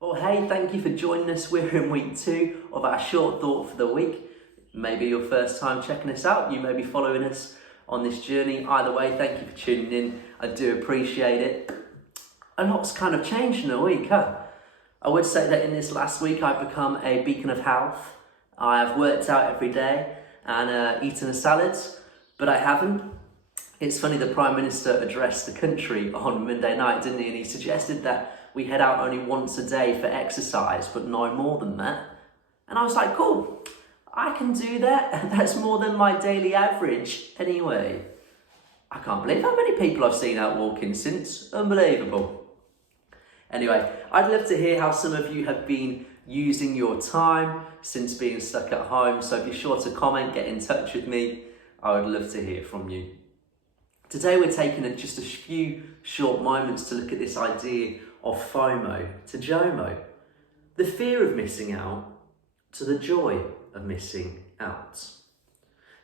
Well, hey, thank you for joining us. We're in week 2 of our short thought for the week. Maybe your first time checking us out. You may be following us on this journey. Either way, thank you for tuning in. I do appreciate it. A lot's kind of changed in a week, huh? I would say that in this last week, I've become a beacon of health. I have worked out every day and eaten a salad, but I haven't. It's funny, the Prime Minister addressed the country on Monday night, didn't he? And he suggested that we head out only once a day for exercise, but no more than that. And I was like, cool, I can do that. That's more than my daily average anyway. I can't believe how many people I've seen out walking since. Unbelievable. Anyway, I'd love to hear how some of you have been using your time since being stuck at home. So be sure to comment, get in touch with me. I would love to hear from you. Today we're taking just a few short moments to look at this idea of FOMO to JOMO. The fear of missing out to the joy of missing out.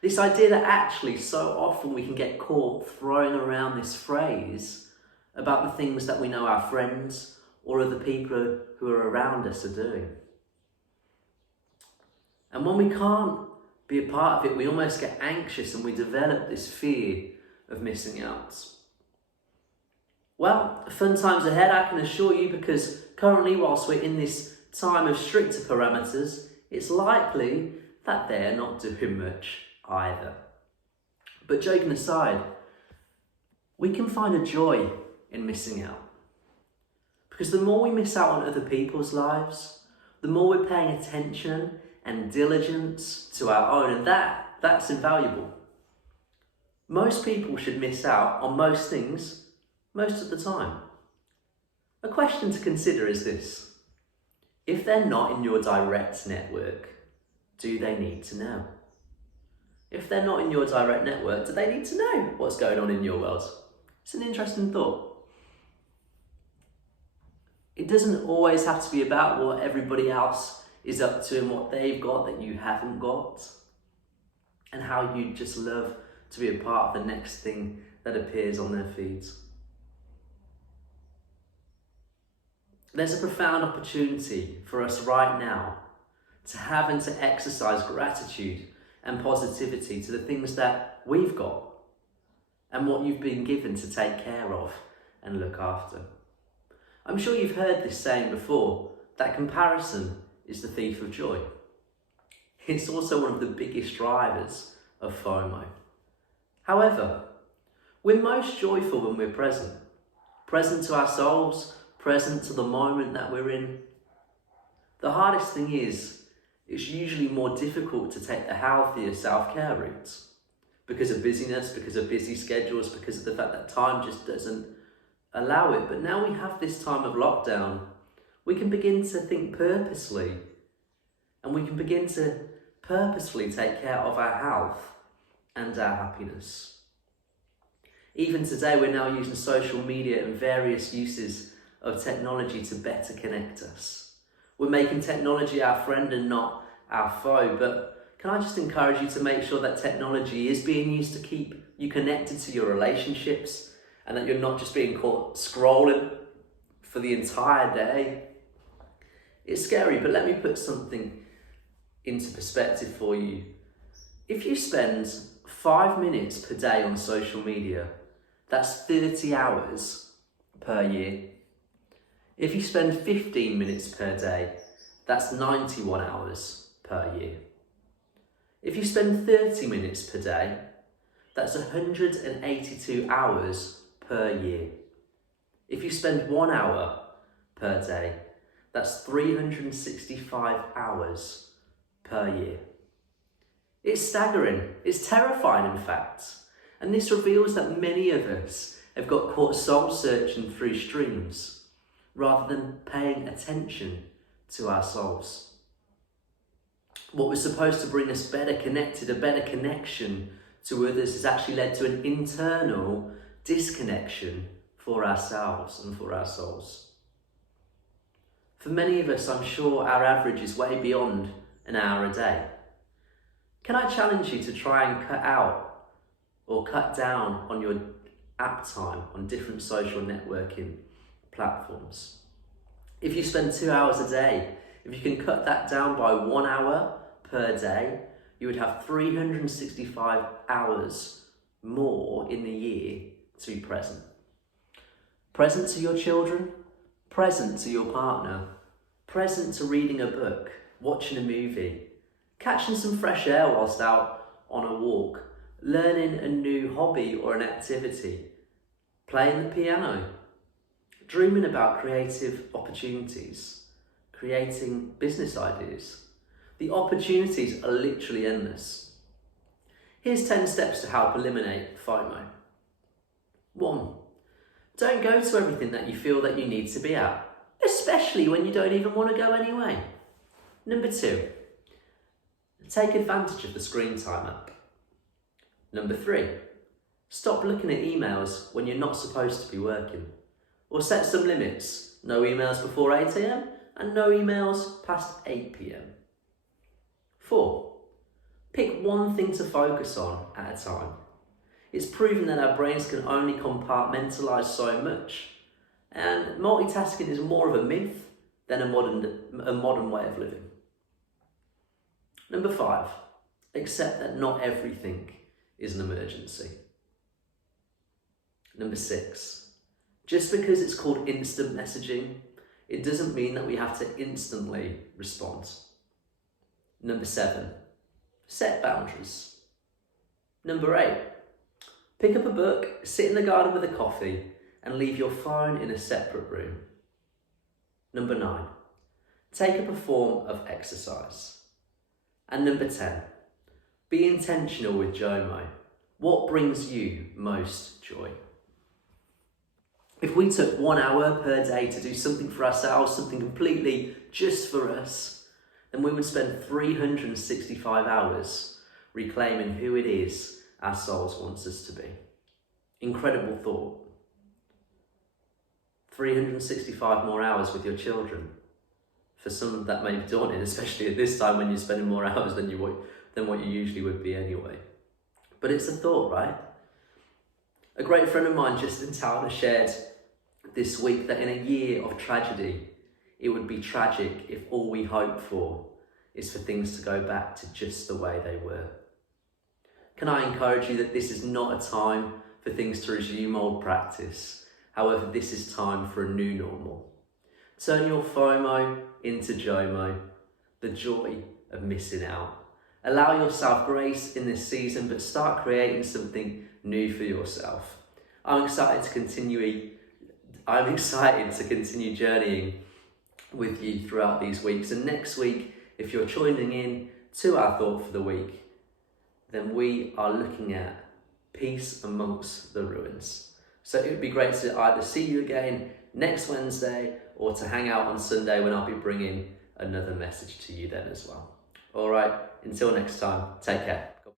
This idea that actually so often we can get caught throwing around this phrase about the things that we know our friends or other people who are around us are doing. And when we can't be a part of it, we almost get anxious and we develop this fear of missing out. Well, fun times ahead, I can assure you, because currently, whilst we're in this time of stricter parameters, it's likely that they're not doing much either. But joking aside, we can find a joy in missing out. Because the more we miss out on other people's lives, the more we're paying attention and diligence to our own, and that's invaluable. Most people should miss out on most things most of the time. A question to consider is this: if they're not in your direct network, do they need to know? If they're not in your direct network, do they need to know what's going on in your world? It's an interesting thought. It doesn't always have to be about what everybody else is up to and what they've got that you haven't got, and how you just love to be a part of the next thing that appears on their feeds. There's a profound opportunity for us right now to have and to exercise gratitude and positivity to the things that we've got and what you've been given to take care of and look after. I'm sure you've heard this saying before, that comparison is the thief of joy. It's also one of the biggest drivers of FOMO. However, we're most joyful when we're present to ourselves, present to the moment that we're in. The hardest thing is, it's usually more difficult to take the healthier self-care route because of busyness, because of busy schedules, because of the fact that time just doesn't allow it. But now we have this time of lockdown, we can begin to think purposely, and we can begin to purposefully take care of our health and our happiness. Even today, we're now using social media and various uses of technology to better connect us. We're making technology our friend and not our foe, but can I just encourage you to make sure that technology is being used to keep you connected to your relationships and that you're not just being caught scrolling for the entire day. It's scary, but let me put something into perspective for you. If you spend 5 minutes per day on social media, that's 30 hours per year. If you spend 15 minutes per day, that's 91 hours per year. If you spend 30 minutes per day, that's 182 hours per year. If you spend 1 hour per day, that's 365 hours per year. It's staggering, it's terrifying in fact, and this reveals that many of us have got caught soul searching through streams rather than paying attention to our souls. What was supposed to bring us better connected, a better connection to others, has actually led to an internal disconnection for ourselves and for our souls. For many of us, I'm sure our average is way beyond an hour a day. Can I challenge you to try and cut out or cut down on your app time on different social networking platforms? If you spend 2 hours a day, if you can cut that down by 1 hour per day, you would have 365 hours more in the year to be present. Present to your children, present to your partner, present to reading a book, watching a movie, catching some fresh air whilst out on a walk, learning a new hobby or an activity, playing the piano, dreaming about creative opportunities, creating business ideas. The opportunities are literally endless. Here's 10 steps to help eliminate FOMO. 1. Don't go to everything that you feel that you need to be at, especially when you don't even want to go anyway. Number 2. Take advantage of the screen time app. Number 3. Stop looking at emails when you're not supposed to be working. Or set some limits. No emails before 8 AM and no emails past 8 PM. 4. Pick one thing to focus on at a time. It's proven that our brains can only compartmentalise so much, and multitasking is more of a myth than a modern way of living. Number 5. Accept that not everything is an emergency. Number 6. Just because it's called instant messaging, it doesn't mean that we have to instantly respond. Number 7. Set boundaries. Number 8. Pick up a book, sit in the garden with a coffee, and leave your phone in a separate room. Number 9. Take up a form of exercise. And number 10. Be intentional with JOMO. What brings you most joy? If we took 1 hour per day to do something for ourselves, something completely just for us, then we would spend 365 hours reclaiming who it is our souls wants us to be. Incredible thought. 365 more hours with your children. For some that may be daunting, especially at this time when you're spending more hours than what you usually would be anyway. But it's a thought, right? A great friend of mine, Justin Towner, shared this week that in a year of tragedy, it would be tragic if all we hope for is for things to go back to just the way they were. Can I encourage you that this is not a time for things to resume old practice? However, this is time for a new normal. Turn your FOMO into JOMO, the joy of missing out. Allow yourself grace in this season, but start creating something new for yourself. I'm excited to continue journeying with you throughout these weeks. And next week, if you're joining in to our thought for the week, then we are looking at peace amongst the ruins. So it would be great to either see you again next Wednesday or to hang out on Sunday when I'll be bringing another message to you then as well. All right, until next time, take care.